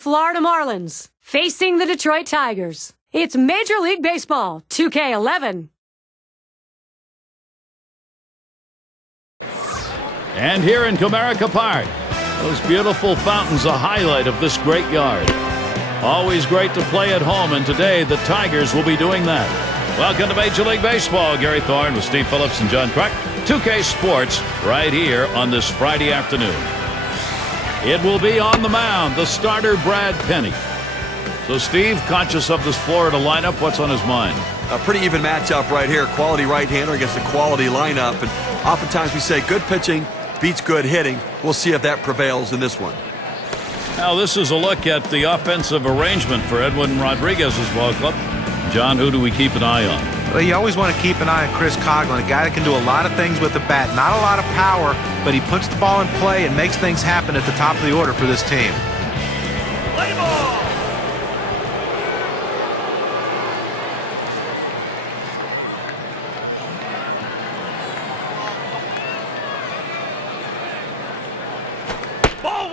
Florida Marlins facing the Detroit Tigers. It's Major League Baseball 2K11. And here in Comerica Park, those beautiful fountains, a highlight of this great yard. Always great to play at home, and today the Tigers will be doing that. Welcome to Major League Baseball. Gary Thorne with Steve Phillips and John Kruk. 2K Sports right here on this Friday afternoon. It will be on the mound, the starter Brad Penny. So Steve, conscious of this Florida lineup, what's on his mind? A pretty even matchup right here. Quality right-hander against a quality lineup. And oftentimes we say good pitching beats good hitting. We'll see if that prevails in this one. Now this is a look at the offensive arrangement for Edwin Rodriguez's ball club. John, who do we keep an eye on? Well, you always want to keep an eye on Chris Coughlin, a guy that can do a lot of things with the bat. Not a lot of power, but he puts the ball in play and makes things happen at the top of the order for this team. Play ball!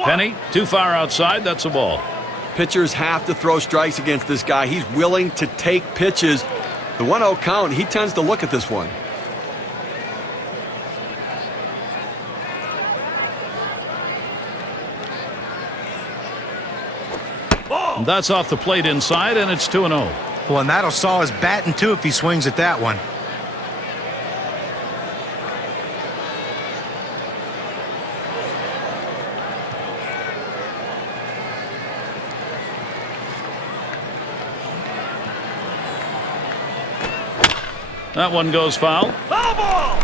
Penny, too far outside. That's a ball. Pitchers have to throw strikes against this guy. He's willing to take pitches. The 1-0 count, he tends to look at this one. That's off the plate inside, and it's 2-0. Well, and that'll saw his bat in two if he swings at that one. That one goes foul. Foul ball!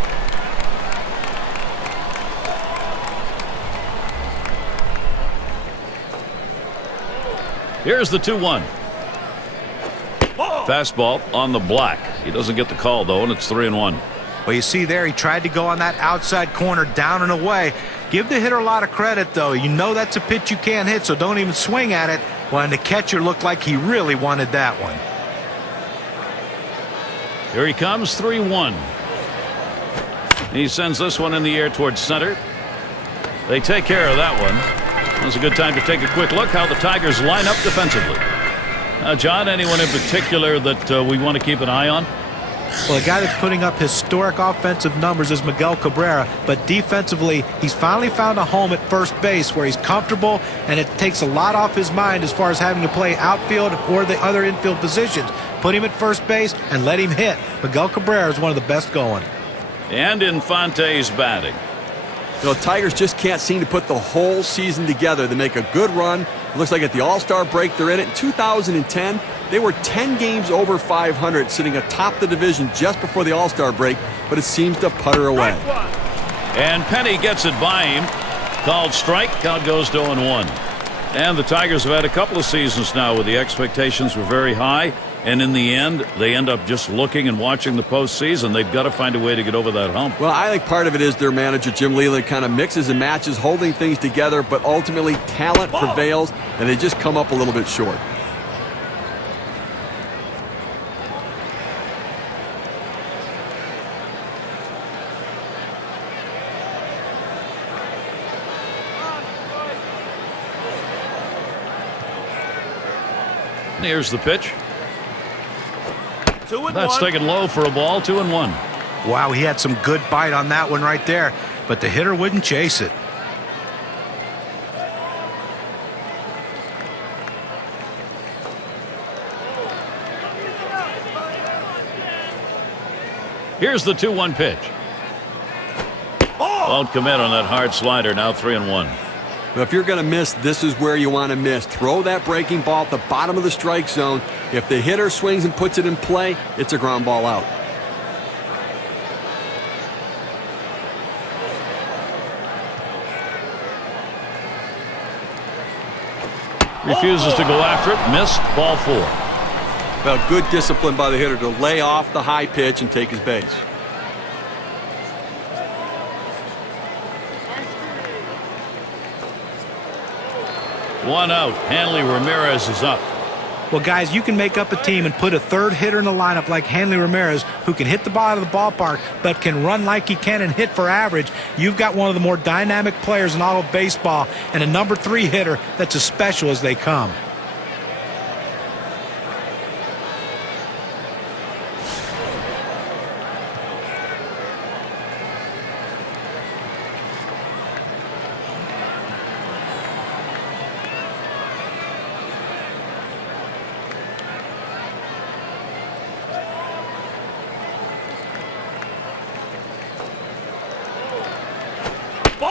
Here's the 2-1. Fastball on the black. He doesn't get the call, though, and it's 3-1. Well, you see there, he tried to go on that outside corner, down and away. Give the hitter a lot of credit, though. You know that's a pitch you can't hit, so don't even swing at it. Well, and the catcher looked like he really wanted that one. Here he comes, 3-1. He sends this one in the air towards center. They take care of that one. It's a good time to take a quick look how the Tigers line up defensively. John, anyone in particular that we want to keep an eye on? Well, a guy that's putting up historic offensive numbers is Miguel Cabrera, but defensively, he's finally found a home at first base where he's comfortable, and it takes a lot off his mind as far as having to play outfield or the other infield positions. Put him at first base and let him hit. Miguel Cabrera is one of the best going. And Infante's batting. You know, Tigers just can't seem to put the whole season together. They make a good run. It looks like at the All-Star break they're in it. In 2010, they were 10 games over 500, sitting atop the division just before the All-Star break, but it seems to putter away. And Penny gets it by him. Called strike. Count goes to 0-1. And the Tigers have had a couple of seasons now where the expectations were very high, and in the end, they end up just looking and watching the postseason. They've got to find a way to get over that hump. Well, I think part of it is their manager, Jim Leland, kind of mixes and matches, holding things together, but ultimately talent prevails, and they just come up a little bit short. Here's the pitch. That's taken low for a ball. 2-1. Wow, he had some good bite on that one right there, but the hitter wouldn't chase it. Here's the 2-1 pitch. Won't commit on that hard slider. Now 3-1. But if you're going to miss, this is where you want to miss. Throw that breaking ball at the bottom of the strike zone. If the hitter swings and puts it in play, it's a ground ball out. Refuses to go after it. Missed. Ball 4. Well, good discipline by the hitter to lay off the high pitch and take his base. One out. Hanley Ramirez is up. Well, guys, you can make up a team and put a third hitter in the lineup like Hanley Ramirez, who can hit the ball out of the ballpark but can run like he can and hit for average. You've got one of the more dynamic players in all of baseball and a number 3 hitter that's as special as they come.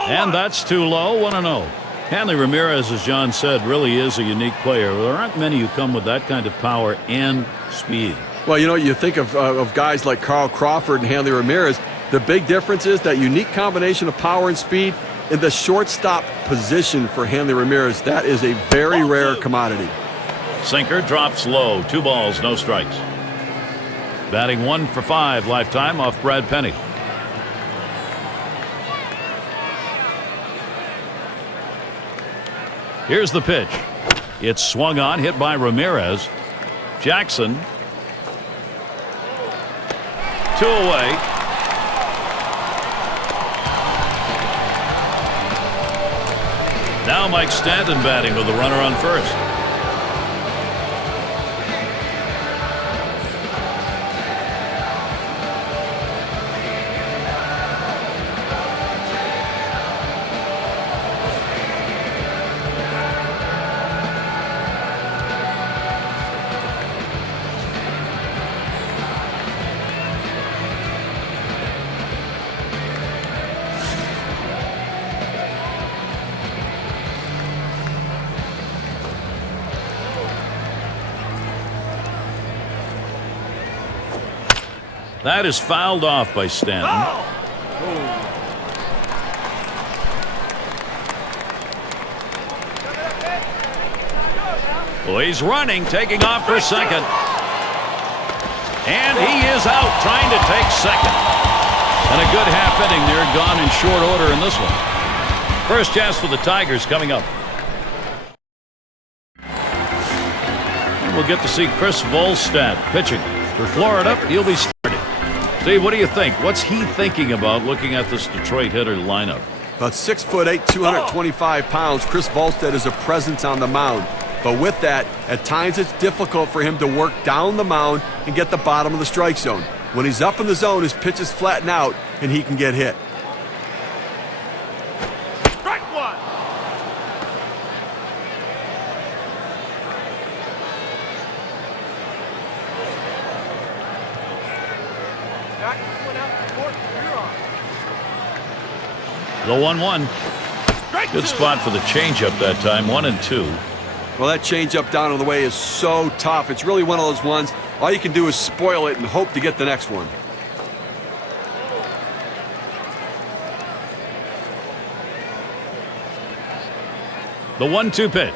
And that's too low, 1-0. Hanley Ramirez, as John said, really is a unique player. There aren't many who come with that kind of power and speed. Well, you know, you think of guys like Carl Crawford and Hanley Ramirez. The big difference is that unique combination of power and speed in the shortstop position for Hanley Ramirez. That is a very rare commodity. Sinker drops low. 2 balls, no strikes. Batting 1 for 5 lifetime off Brad Penny. Here's the pitch. It's swung on, hit by Ramirez. Jackson. 2 away. Now Mike Stanton batting with the runner on first. That is fouled off by Stanton. Well, he's running, taking off for second. And he is out, trying to take second. And a good half inning there, gone in short order in this one. First chance for the Tigers coming up. And we'll get to see Chris Volstad pitching. For Florida, he'll be starting. Steve, what do you think? What's he thinking about looking at this Detroit hitter lineup? About 6'8", 225 pounds. Chris Volstad is a presence on the mound. But with that, at times it's difficult for him to work down the mound and get the bottom of the strike zone. When he's up in the zone, his pitches flatten out and he can get hit. Strike 1. The 1-1. Good spot for the changeup that time, 1-2. Well, that changeup down on the way is so tough. It's really one of those ones, all you can do is spoil it and hope to get the next one. The 1-2 pitch.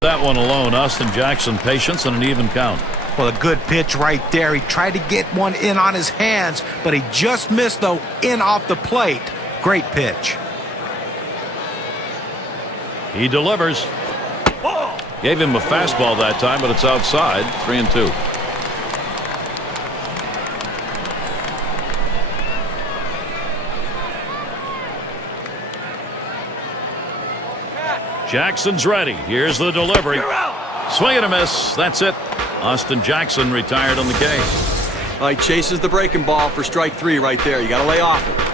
That one alone. Austin Jackson, patience and an even count. Well, a good pitch right there. He tried to get one in on his hands, but he just missed, though, in off the plate. Great pitch. He delivers. Gave him a fastball that time, but it's outside. 3-2. Jackson's ready. Here's the delivery. Swing and a miss. That's it. Austin Jackson retired on the K. Well, he chases the breaking ball for strike 3 right there. You got to lay off it.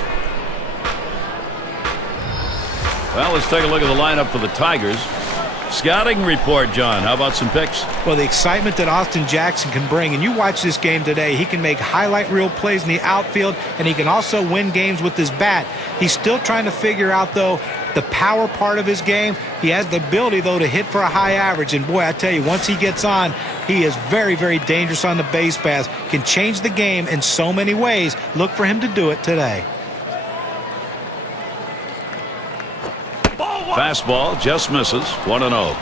Well, let's take a look at the lineup for the Tigers. Scouting report, John. How about some picks? Well, the excitement that Austin Jackson can bring, and you watch this game today, he can make highlight reel plays in the outfield, and he can also win games with his bat. He's still trying to figure out, though, the power part of his game. He has the ability, though, to hit for a high average, and boy, I tell you, once he gets on, he is very, very dangerous on the base paths. Can change the game in so many ways. Look for him to do it today. Fastball just misses. 1-0.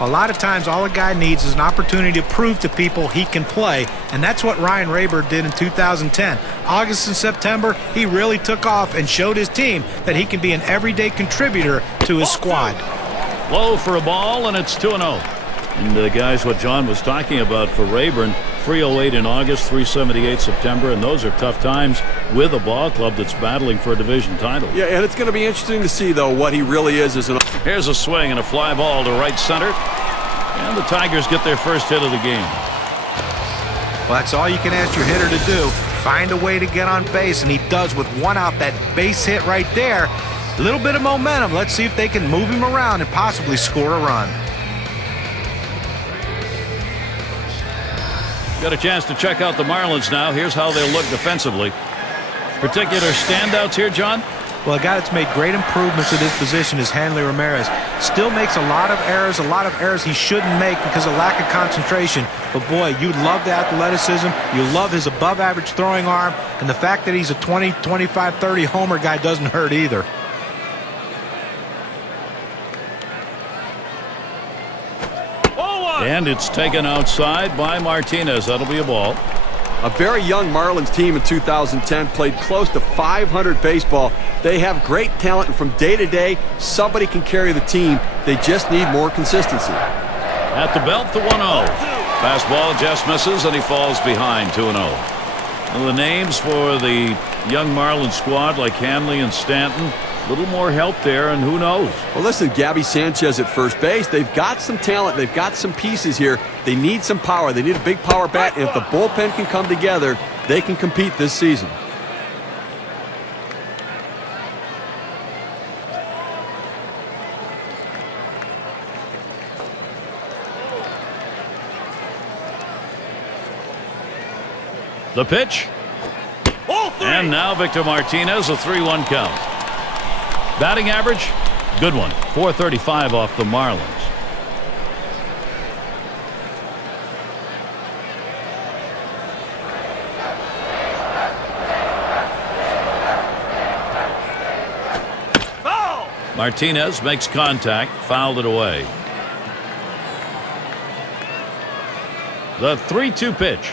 A lot of times all a guy needs is an opportunity to prove to people he can play, and that's what Ryan Raber did in 2010. August and September, he really took off and showed his team that he can be an everyday contributor to his squad. Low for a ball, and it's 2-0. And guys, what John was talking about for Rayburn, 308 in August, 378 September, and those are tough times with a ball club that's battling for a division title. Yeah, and it's going to be interesting to see, though, what he really is as an... Here's a swing and a fly ball to right center. And the Tigers get their first hit of the game. Well, that's all you can ask your hitter to do. Find a way to get on base, and he does with one out. That base hit right there. A little bit of momentum. Let's see if they can move him around and possibly score a run. Got a chance to check out the Marlins now. Here's how they'll look defensively. Particular standouts here, John? Well, a guy that's made great improvements at his position is Hanley Ramirez. Still makes a lot of errors he shouldn't make because of lack of concentration. But boy, you love the athleticism. You love his above-average throwing arm. And the fact that he's a 20, 25, 30 homer guy doesn't hurt either. And it's taken outside by Martinez. That'll be a ball. A very young Marlins team in 2010 played close to 500 baseball. They have great talent, and from day to day, somebody can carry the team. They just need more consistency. At the belt, the 1-0. Fastball just misses, and he falls behind 2-0. Well, the names for the young Marlins squad, like Hanley and Stanton, a little more help there, and who knows? Well, listen, Gabby Sanchez at first base. They've got some talent. They've got some pieces here. They need some power. They need a big power bat, and if the bullpen can come together, they can compete this season. The pitch. And now Victor Martinez, a 3-1 count. Batting average, good one, .435 off the Marlins. Foul! Martinez makes contact, fouled it away. The 3-2 pitch.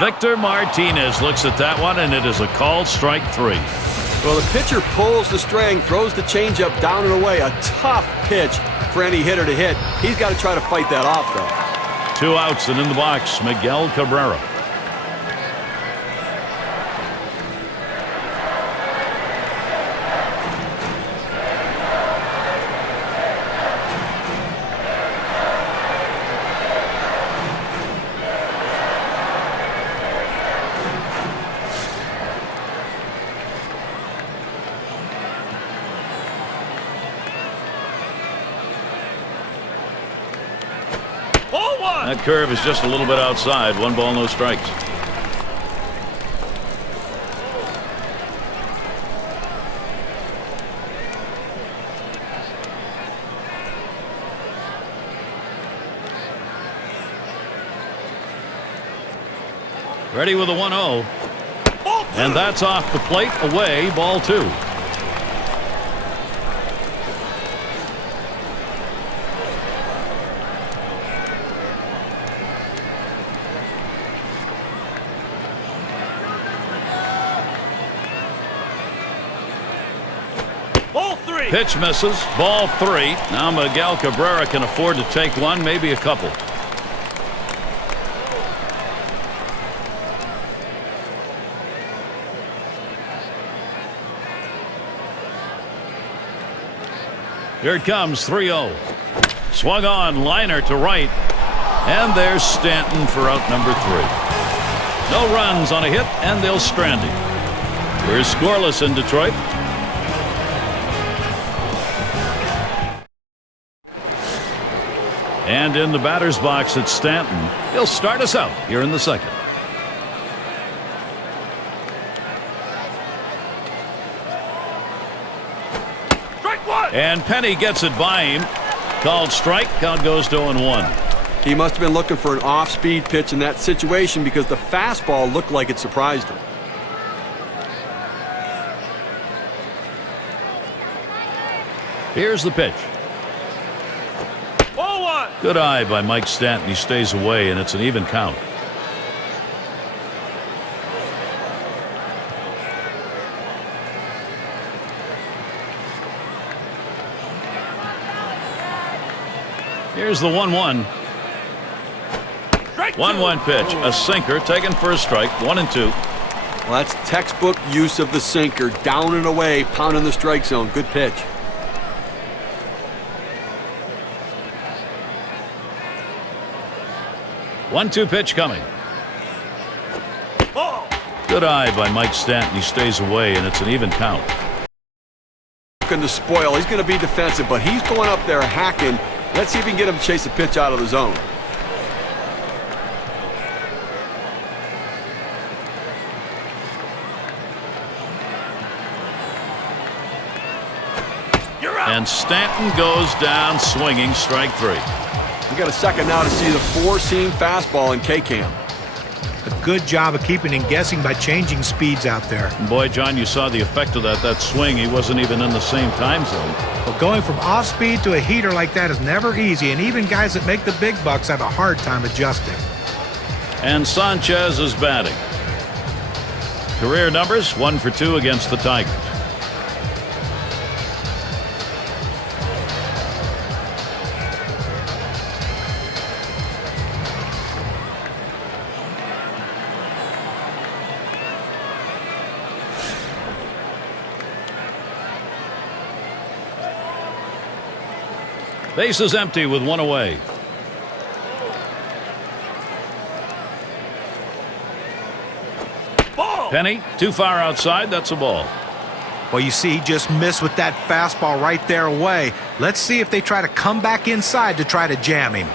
Victor Martinez looks at that one, and it is a called strike 3. Well, the pitcher pulls the string, throws the changeup down and away. A tough pitch for any hitter to hit. He's got to try to fight that off, though. 2 outs and in the box, Miguel Cabrera. That curve is just a little bit outside. 1 ball, no strikes. Ready with a 1-0. And that's off the plate, away, ball 2. Pitch misses, ball 3. Now Miguel Cabrera can afford to take one, maybe a couple. Here it comes, 3-0. Swung on, liner to right. And there's Stanton for out number 3. No runs on a hit, and they'll strand him. We're scoreless in Detroit. And in the batter's box, it's Stanton. He'll start us out here in the second. Strike 1. And Penny gets it by him. Called strike. Count goes to 0-1. He must have been looking for an off-speed pitch in that situation because the fastball looked like it surprised him. Here's the pitch. Good eye by Mike Stanton. He stays away, and it's an even count. Here's the 1-1. 1-1 pitch. A sinker taken for a strike. 1-2. Well, that's textbook use of the sinker. Down and away, pounding the strike zone. Good pitch. One-two pitch coming. Good eye by Mike Stanton. He stays away, and it's an even count. Looking to spoil. He's going to be defensive, but he's going up there hacking. Let's see if we can get him to chase a pitch out of the zone. And Stanton goes down swinging, strike three. We got a second now to see the four-seam fastball in K-Cam. A good job of keeping him guessing by changing speeds out there. And boy, John, you saw the effect of that swing. He wasn't even in the same time zone. But going from off-speed to a heater like that is never easy, and even guys that make the big bucks have a hard time adjusting. And Sanchez is batting. Career numbers, 1 for 2 against the Tigers. Base is empty with one away. Penny, too far outside. That's a ball. Well, you see, he just missed with that fastball right there away. Let's see if they try to come back inside to try to jam him.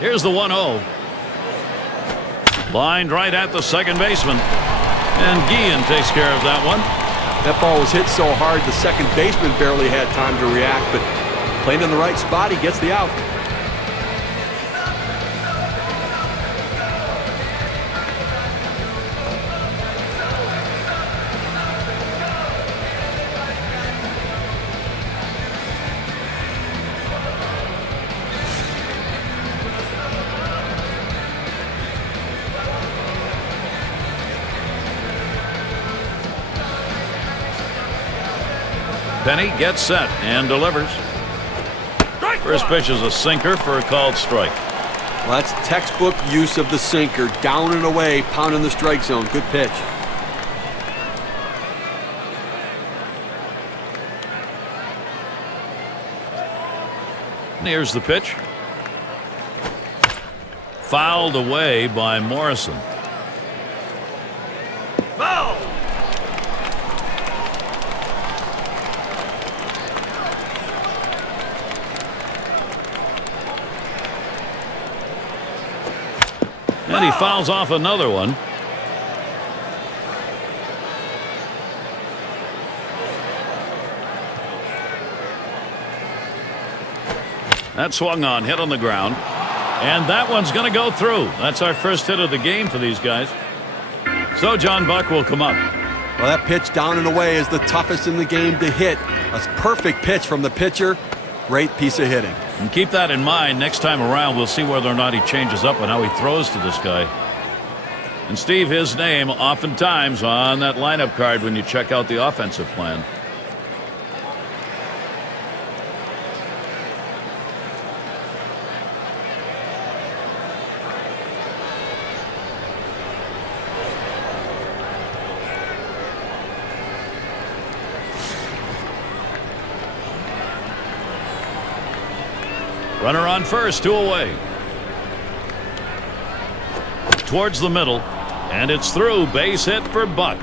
Here's the 1-0. Lined right at the second baseman. And Guillen takes care of that one. That ball was hit so hard the second baseman barely had time to react, but playing in the right spot, he gets the out. Penny gets set and delivers. First pitch is a sinker for a called strike. Well, that's textbook use of the sinker. Down and away, pounding the strike zone. Good pitch. Here's the pitch. Fouled away by Morrison. Foul! And he fouls off another one. That swung on, hit on the ground. And that one's going to go through. That's our first hit of the game for these guys. So John Buck will come up. Well, that pitch down and away is the toughest in the game to hit. A perfect pitch from the pitcher. Great piece of hitting. And keep that in mind. Next time around, we'll see whether or not he changes up and how he throws to this guy. And Steve, his name oftentimes on that lineup card when you check out the offensive plan. Runner on first, 2 away. Towards the middle, and it's through. Base hit for Buck.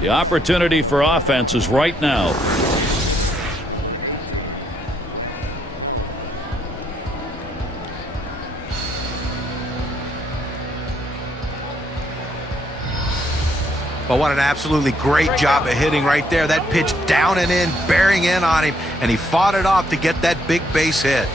The opportunity for offense is right now. But what an absolutely great job of hitting right there. That pitch down and in, bearing in on him, and he fought it off to get that big base hit.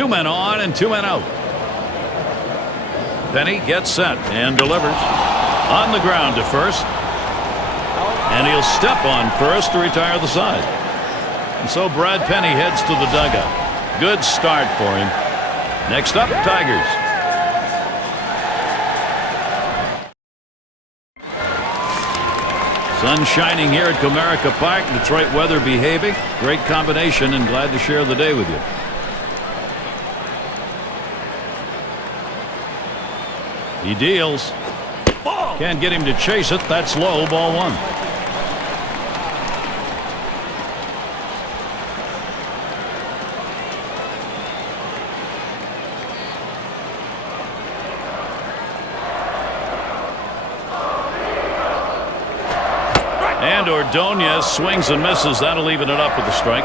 2 men on and 2 men out. Penny gets set and delivers. On the ground to first. And he'll step on first to retire the side. And so Brad Penny heads to the dugout. Good start for him. Next up, Tigers. Sun shining here at Comerica Park. Detroit weather behaving. Great combination, and glad to share the day with you. He deals. Can't get him to chase it. That's low. Ball 1. And Ordonez swings and misses. That'll even it up with a strike.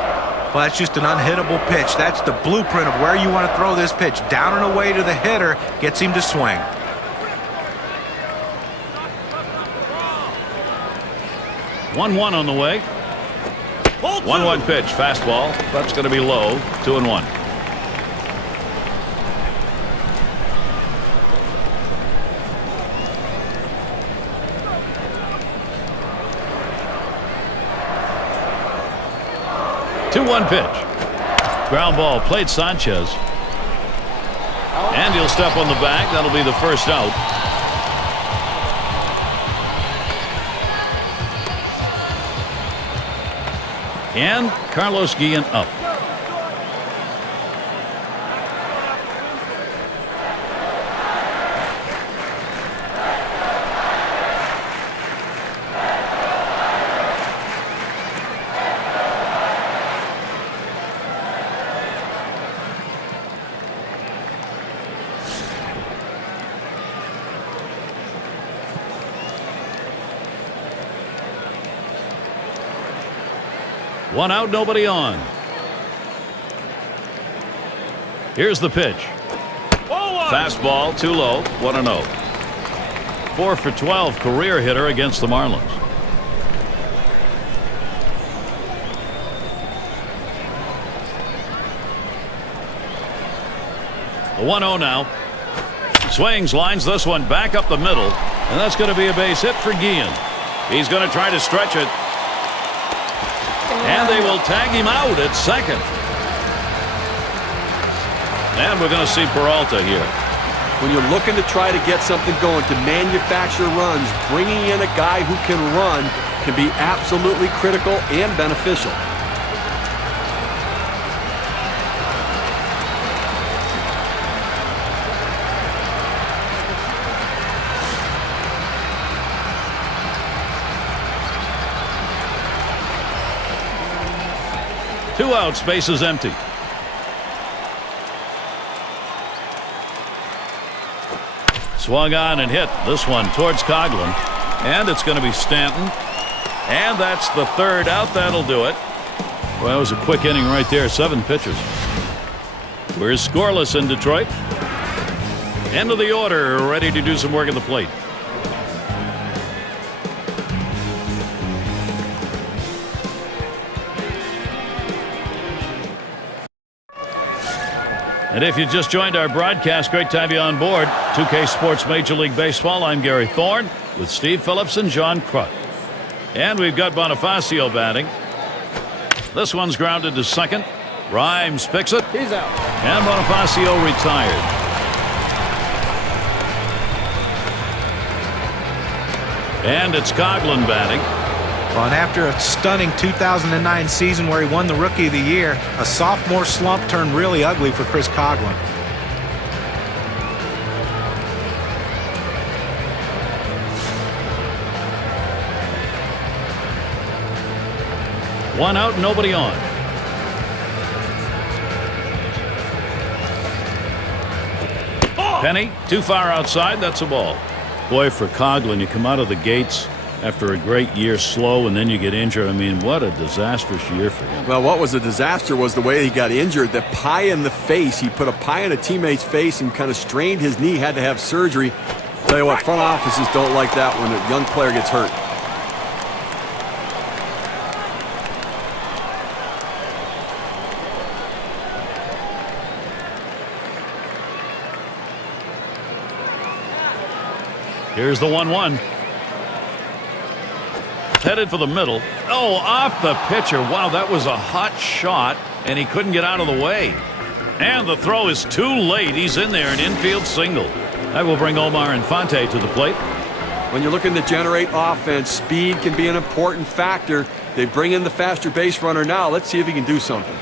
Well, that's just an unhittable pitch. That's the blueprint of where you want to throw this pitch. Down and away to the hitter. Gets him to swing. 1-1 on the way. 1-1 pitch. Fastball. That's going to be low. 2-1. One pitch. Ground ball. Played Sanchez. And he'll step on the bag. That'll be the first out. And Carlos Guillen up. One out, nobody on. Here's the pitch. Fastball, too low. 1-0. 4 for 12 career hitter against the Marlins. The 1-0 now. Swings, lines this one back up the middle, and that's going to be a base hit for Guillen. He's going to try to stretch it. And they will tag him out at second. And we're going to see Peralta here. When you're looking to try to get something going, to manufacture runs, bringing in a guy who can run can be absolutely critical and beneficial. Two outs, base is empty. Swung on and hit this one towards Coghlan. And it's going to be Stanton. And that's the third out. That'll do it. Well, it was a quick inning right there. 7 pitches. We're scoreless in Detroit. End of the order. Ready to do some work at the plate. And if you just joined our broadcast, great to have you on board. 2K Sports Major League Baseball. I'm Gary Thorne with Steve Phillips and John Kruk. And we've got Bonifacio batting. This one's grounded to second. Rhymes picks it. He's out. And Bonifacio retired. And it's Coghlan batting. Well, and after a stunning 2009 season where he won the Rookie of the Year, a sophomore slump turned really ugly for Chris Coghlan. One out, nobody on. Penny, too far outside. That's a ball. Boy, for Coghlan, you come out of the gates after a great year slow, and then you get injured. I mean, what a disastrous year for him. Well, what was a disaster was the way he got injured. The pie in the face. He put a pie in a teammate's face and kind of strained his knee, had to have surgery. Tell you what, front offices don't like that when a young player gets hurt. Here's the 1-1. Headed for the middle. Oh, off the pitcher. Wow, that was a hot shot, and he couldn't get out of the way. And the throw is too late. He's in there, an infield single. That will bring Omar Infante to the plate. When you're looking to generate offense, speed can be an important factor. They bring in the faster base runner now. Let's see if he can do something.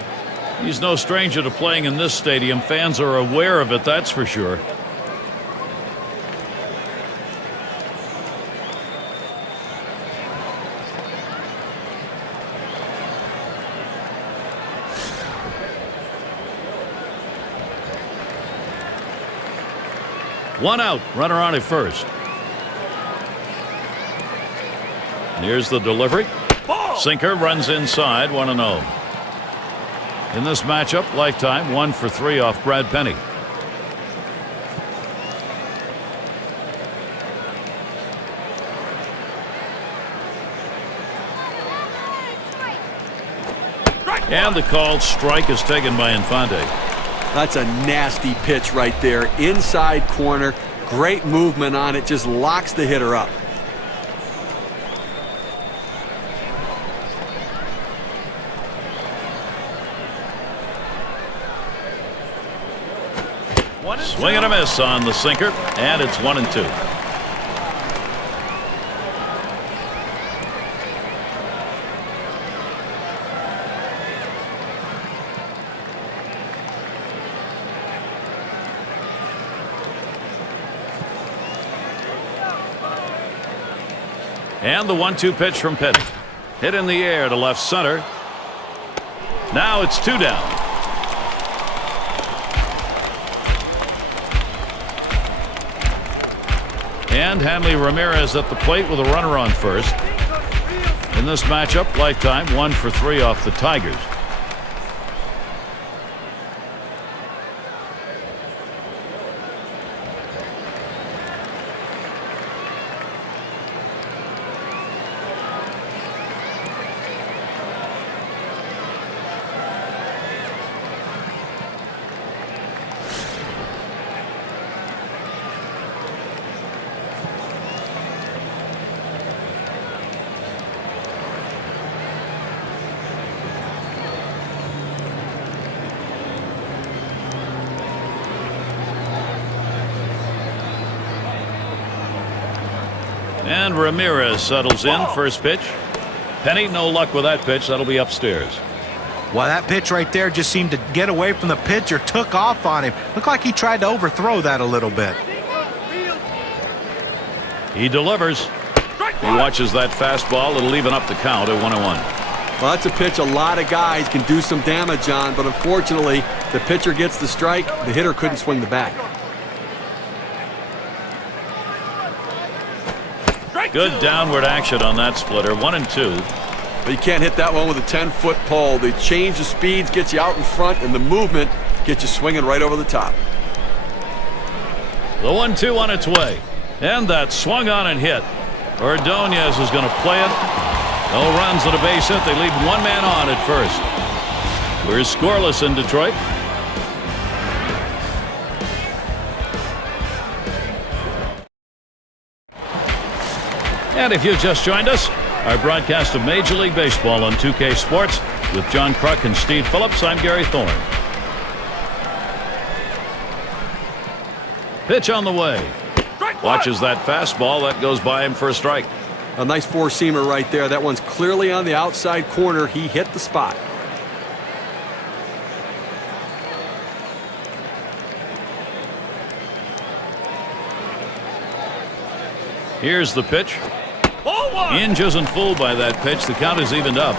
He's no stranger to playing in this stadium. Fans are aware of it, that's for sure. One out, runner on at first. Here's the delivery. Sinker runs inside, 1-0. In this matchup, lifetime 1 for 3 off Brad Penny. And the called strike is taken by Infante. That's a nasty pitch right there. Inside corner. Great movement on it. Just locks the hitter up. Swing and a miss on the sinker, and it's 1-2. And the 1-2 pitch from Petty. Hit in the air to left center. Now it's 2 down. And Hanley Ramirez at the plate with a runner on first. In this matchup, lifetime 1 for 3 off the Tigers. And Ramirez settles in. First pitch. Penny, no luck with that pitch. That'll be upstairs. Well, that pitch right there just seemed to get away from the pitcher, took off on him. Looked like he tried to overthrow that a little bit. He delivers. He watches that fastball. It'll even up the count at 1-1. Well, that's a pitch a lot of guys can do some damage on, but unfortunately, the pitcher gets the strike. The hitter couldn't swing the bat. Good downward action on that splitter. 1-2. But you can't hit that one with a 10-foot pole. They change the speeds, get you out in front, and the movement gets you swinging right over the top. The 1-2 on its way. And that swung on and hit. Ordonez is going to play it. No runs and a base hit. They leave one man on at first. We're scoreless in Detroit. And if you've just joined us, our broadcast of Major League Baseball on 2K Sports with John Kruk and Steve Phillips, I'm Gary Thorne. Pitch on the way. Watches that fastball. That goes by him for a strike. A nice four-seamer right there. That one's clearly on the outside corner. He hit the spot. Here's the pitch. Inge isn't fooled by that pitch. The count is evened up.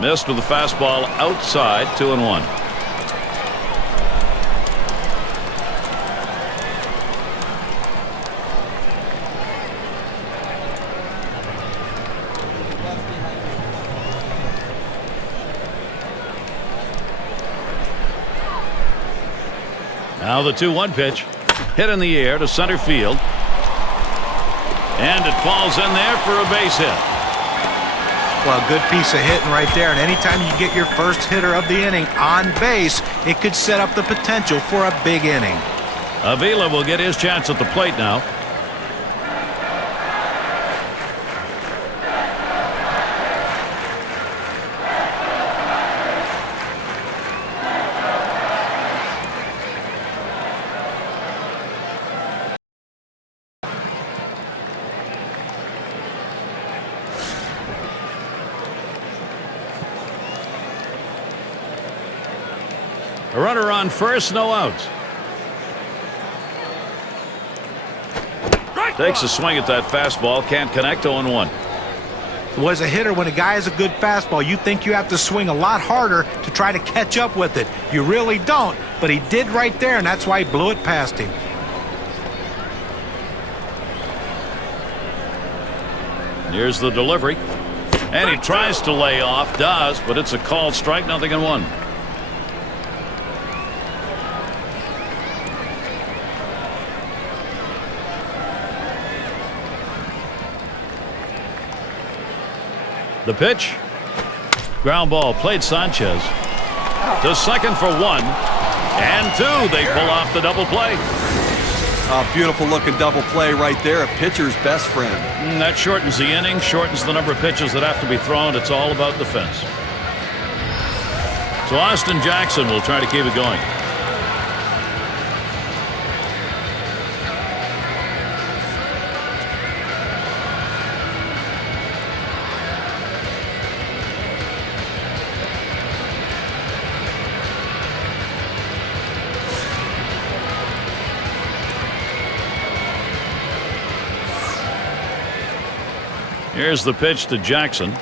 Missed with the fastball outside. 2-1. Now the 2-1 pitch. Hit in the air to center field. And it falls in there for a base hit. Well, good piece of hitting right there. And anytime you get your first hitter of the inning on base, it could set up the potential for a big inning. Avila will get his chance at the plate now. A runner on first, no outs. Takes a swing at that fastball, can't connect. 0-1. Was a hitter, when a guy has a good fastball, you think you have to swing a lot harder to try to catch up with it. You really don't, but he did right there, and that's why he blew it past him. Here's the delivery. And he tries to lay off, does, but it's a called strike, 0-1. The pitch. Ground ball played. Sanchez to second for 1 and 2. They pull off the double play. A beautiful looking double play right there. A pitcher's best friend. That shortens the inning, shortens the number of pitches that have to be thrown. It's all about defense. So Austin Jackson will try to keep it going. Here's the pitch to Jackson.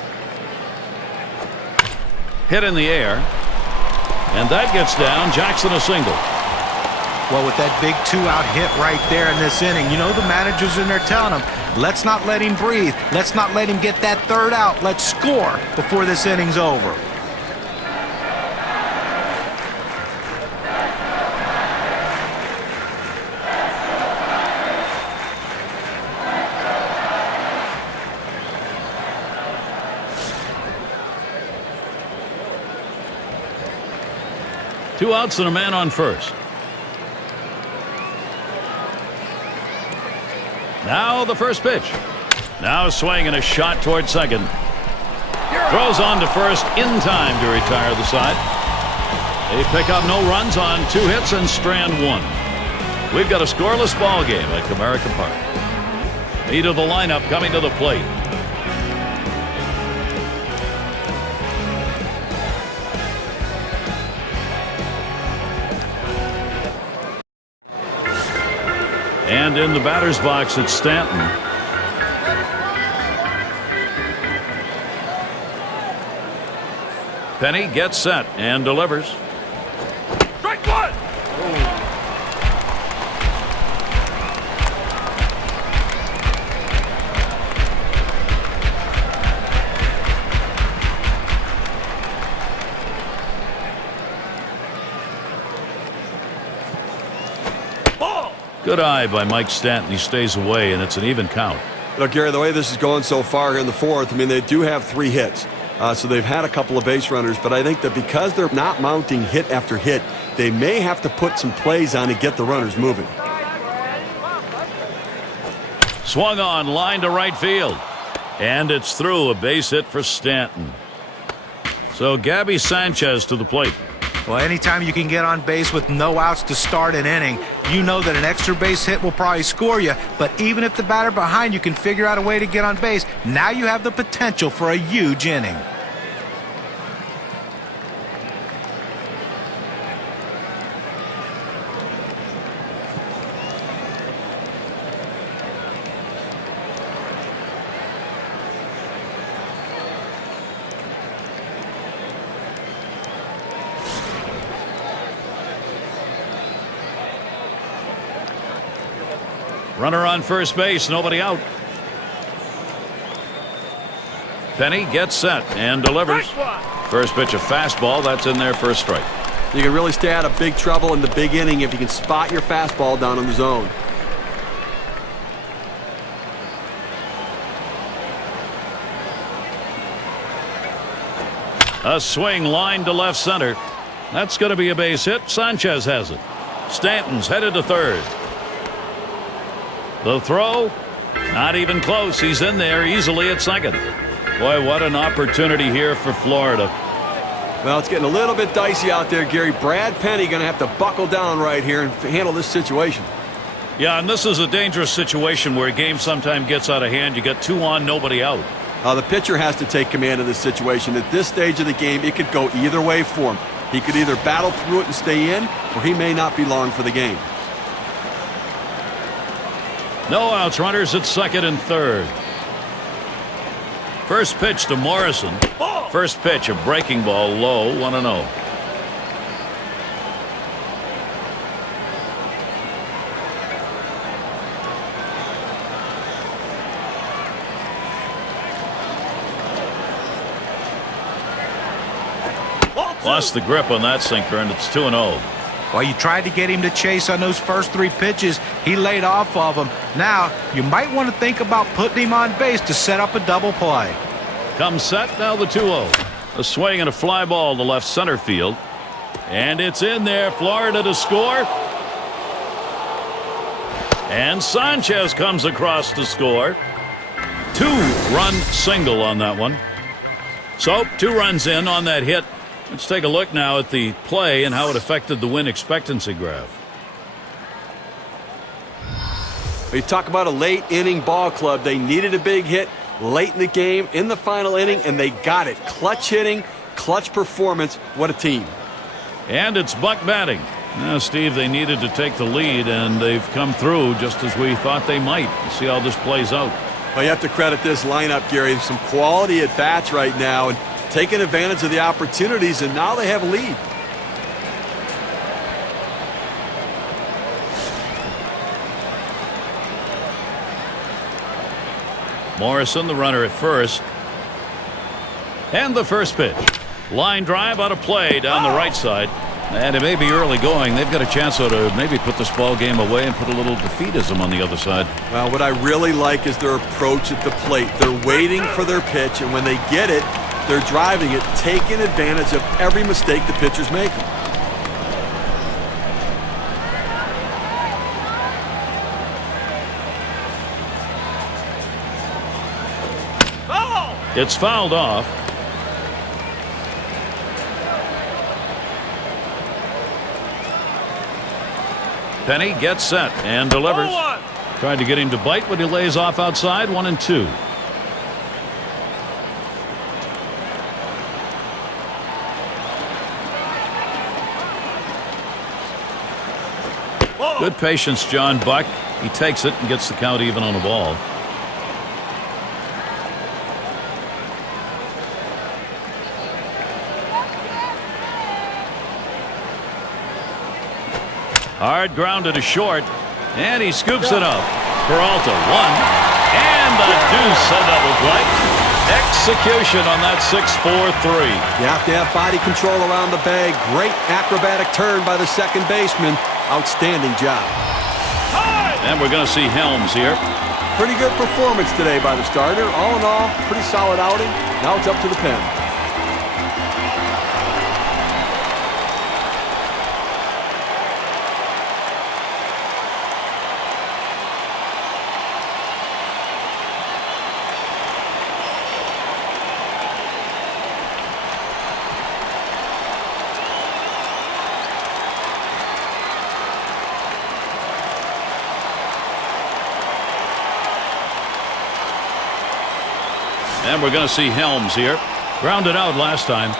Hit in the air. And that gets down. Jackson a single. Well, with that big 2-out hit right there in this inning, you know the managers in there telling him, let's not let him breathe. Let's not let him get that 3rd out. Let's score before this inning's over. Two outs and a man on first. Now the first pitch. Now a swing and a shot toward second. Throws on to first in time to retire the side. They pick up no runs on 2 hits and strand 1. We've got a scoreless ball game at Comerica Park. Lead of the lineup coming to the plate. And in the batter's box, it's Stanton. Penny gets set and delivers. Strike 1. Good eye by Mike Stanton. He stays away, and it's an even count. You know, Gary, the way this is going so far here in the 4th, I mean, they do have 3 hits. So they've had a couple of base runners, but I think that because they're not mounting hit after hit, they may have to put some plays on to get the runners moving. Swung on, line to right field. And it's through. A base hit for Stanton. So Gabby Sanchez to the plate. Well, anytime you can get on base with no outs to start an inning, you know that an extra base hit will probably score you. But even if the batter behind you can figure out a way to get on base, now you have the potential for a huge inning. Runner on first base, nobody out. Penny gets set and delivers. First pitch a fastball, that's in there for a strike. You can really stay out of big trouble in the big inning if you can spot your fastball down in the zone. A swing line to left center. That's going to be a base hit. Sanchez has it. Stanton's headed to third. The throw, not even close. He's in there easily at second. Boy, what an opportunity here for Florida. Well, it's getting a little bit dicey out there, Gary. Brad Penny going to have to buckle down right here and handle this situation. Yeah, and this is a dangerous situation where a game sometimes gets out of hand. You got 2 on, nobody out. The pitcher has to take command of this situation. At this stage of the game, it could go either way for him. He could either battle through it and stay in, or he may not be long for the game. No outs, runners at second and third. First pitch to Morrison. First pitch, a breaking ball, low, 1-0. Lost the grip on that sinker, and it's 2-0. Well, you tried to get him to chase on those first 3 pitches. He laid off of them. Now, you might want to think about putting him on base to set up a double play. Comes set, now the 2-0. A swing and a fly ball to left center field. And it's in there. Florida to score. And Sanchez comes across to score. 2-run single on that one. So, 2 runs in on that hit. Let's take a look now at the play and how it affected the win expectancy graph. You talk about a late inning ball club. They needed a big hit late in the game, in the final inning, and they got it. Clutch hitting, clutch performance. What a team. And it's Buck batting. Now, Steve, they needed to take the lead, and they've come through just as we thought they might. We'll see how this plays out. Well, you have to credit this lineup, Gary. Some quality at bats right now, and taking advantage of the opportunities, and now they have a lead. Morrison, the runner at first. And the first pitch. Line drive out of play down the right side. And it may be early going. They've got a chance to maybe put this ball game away and put a little defeatism on the other side. Well, what I really like is their approach at the plate. They're waiting for their pitch, and when they get it, they're driving it, taking advantage of every mistake the pitcher's making. It's fouled off. Penny gets set and delivers. Tried to get him to bite, but he lays off outside. 1-2. Good patience, John Buck. He takes it and gets the count even on the ball. Hard grounded to short, and he scoops it up. Peralta, 1, and a deuce, a double play. Execution on that 6-4-3. You have to have body control around the bag. Great acrobatic turn by the second baseman. Outstanding job. And we're going to see Helms here. Pretty good performance today by the starter. All in all, pretty solid outing. Now it's up to the pen. And we're going to see Helms here. Grounded out last time.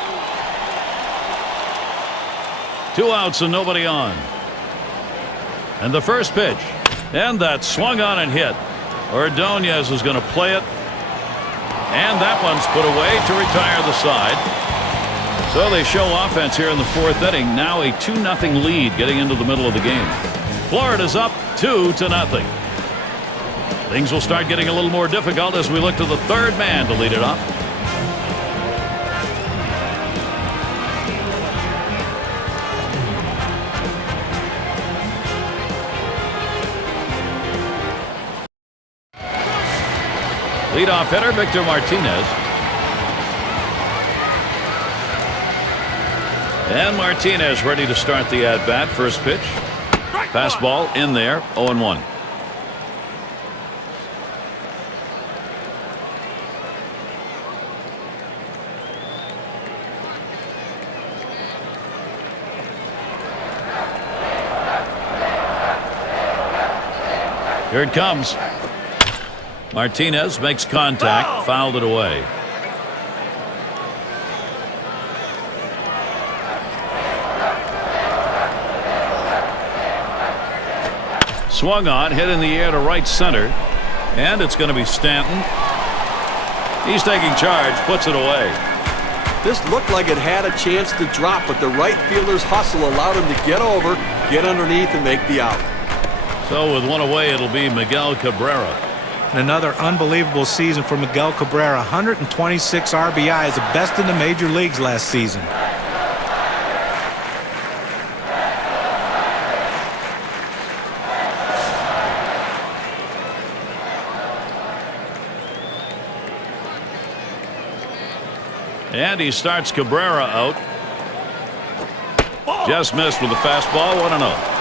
2 outs and nobody on. And the first pitch. And that swung on and hit. Ordonez is going to play it. And that one's put away to retire the side. So they show offense here in the 4th inning. Now a 2-0 lead getting into the middle of the game. Florida's up 2-0. Things will start getting a little more difficult as we look to the 3rd man to lead it off. Leadoff hitter Victor Martinez. And Martinez ready to start the at-bat. First pitch. Fastball in there. 0-1. Here it comes. Martinez makes contact, fouled it away. Swung on, hit in the air to right center, and it's going to be Stanton. He's taking charge, puts it away. This looked like it had a chance to drop, but the right fielder's hustle allowed him to get over, get underneath, and make the out. So with one away, it'll be Miguel Cabrera. Another unbelievable season for Miguel Cabrera. 126 RBIs, the best in the major leagues last season. And he starts Cabrera out. Just missed with the fastball. 1-0.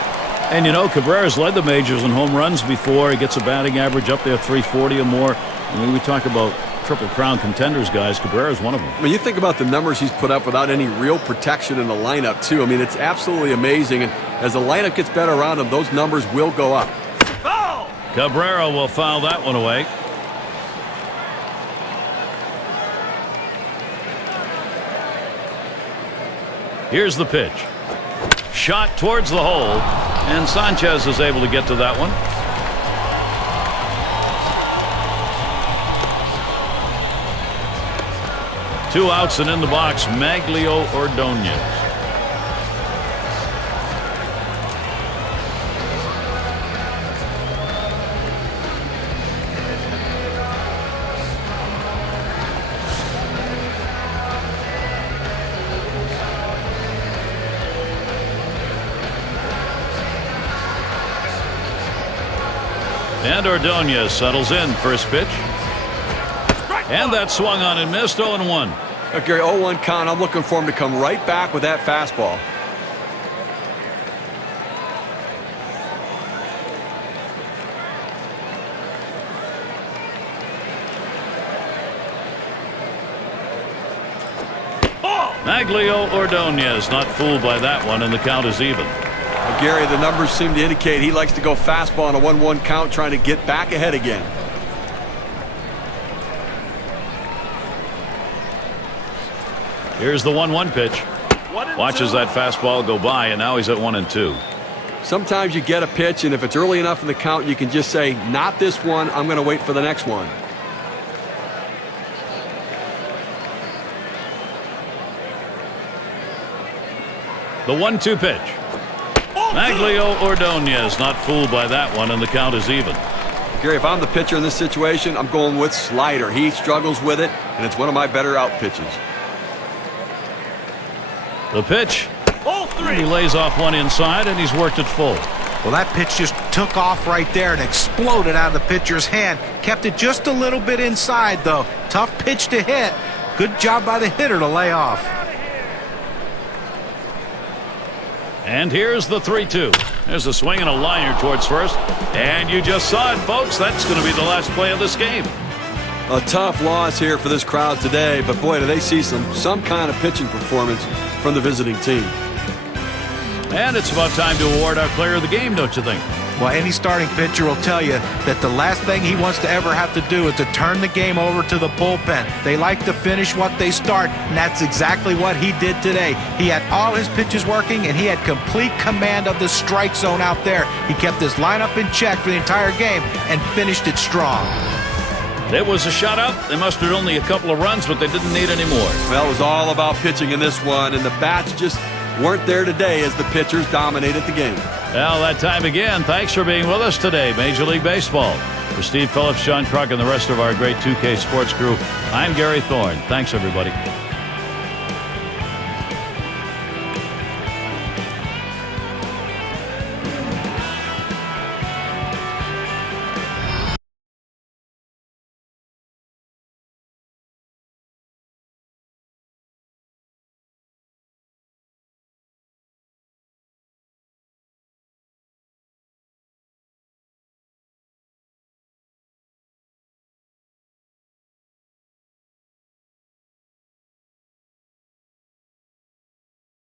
And you know, Cabrera's led the majors in home runs before. He gets a batting average up there 340 or more. I mean, we talk about Triple Crown contenders, guys. Cabrera's one of them. I mean, you think about the numbers he's put up without any real protection in the lineup, too. I mean, it's absolutely amazing. And as the lineup gets better around him, those numbers will go up. Cabrera will foul that one away. Here's the pitch. Shot towards the hole, and Sanchez is able to get to that one. Two outs and in the box, Maglio Ordonez. And Ordonez settles in. First pitch. And that swung on and missed. 0-1. Gary, 0-1 count. I'm looking for him to come right back with that fastball. Maglio Ordonez not fooled by that one, and the count is even. Gary, the numbers seem to indicate he likes to go fastball on a 1-1 count, trying to get back ahead again. Here's the 1-1 pitch. Watches that fastball go by, and now he's at 1-2. Sometimes you get a pitch, and if it's early enough in the count, you can just say, not this one, I'm going to wait for the next one. The 1-2 pitch. Maglio Ordonez not fooled by that one, and the count is even. Gary, if I'm the pitcher in this situation, I'm going with slider. He struggles with it, and it's one of my better out pitches. The pitch. He lays off one inside, and he's worked it full. Well, that pitch just took off right there and exploded out of the pitcher's hand. Kept it just a little bit inside, though. Tough pitch to hit. Good job by the hitter to lay off. And here's the 3-2. There's a swing and a liner towards first. And you just saw it, folks. That's going to be the last play of this game. A tough loss here for this crowd today, but boy, do they see some kind of pitching performance from the visiting team. And it's about time to award our player of the game, don't you think? Well, any starting pitcher will tell you that the last thing he wants to ever have to do is to turn the game over to the bullpen. They like to finish what they start, and that's exactly what he did today. He had all his pitches working, and he had complete command of the strike zone out there. He kept his lineup in check for the entire game and finished it strong. It was a shutout. They mustered only a couple of runs, but they didn't need any more. Well, it was all about pitching in this one, and the bats just weren't there today as the pitchers dominated the game. Well, that time again. Thanks for being with us today, Major League Baseball. For Steve Phillips, John Kruk, and the rest of our great 2K Sports crew, I'm Gary Thorne. Thanks, everybody.